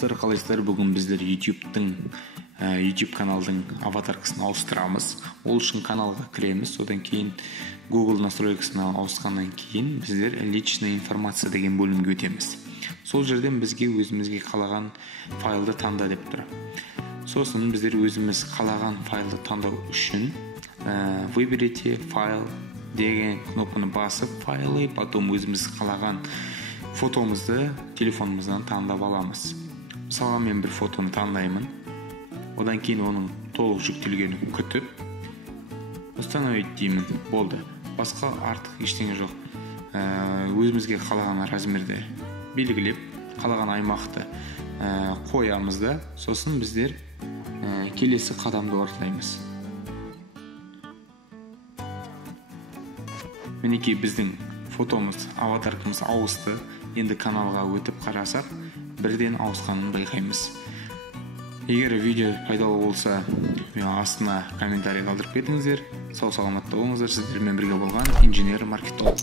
Достар, қалайсыздар? Бүгін біздер YouTube каналдың аватаркасын ауыстырамыз. Ол үшін каналға кіреміз. Одан кейін Google настройкасына ауысқаннан кейін біздер личная информация деген бөлімге өтеміз. Сол жерден бізге өзімізге қалаған файлды таңда деп тұр. Сосын біздер өзіміз қалаған файлды таңдау үшін выберите файл деген кнопканы басып, файлы, потом өзіміз қалаған фотомызды телефонымыздан таңдап аламыз. Мысалға мен бір фотоны таңдаймын. Одан кейін оның толық жүктелгенін күтіп, установить деймін. Болды. Басқа артық ештеңе жоқ. Өзімізге қалаған размерді белгілеп, қалаған аймақты қоямыз да, сосын біздер келесі қадамды орталаймыз. Мінекей біздің фотомыз, аватаркамыз ауысты. Енді каналға өтіп қарасақ, бірден ауысқанын байқаймыз. Егер видео пайдалы болса, астына комментарий қалдырып кетіңіздер. Сау саламатта болыңыздар. Сіздермен бірге болған инженер-маркетолог.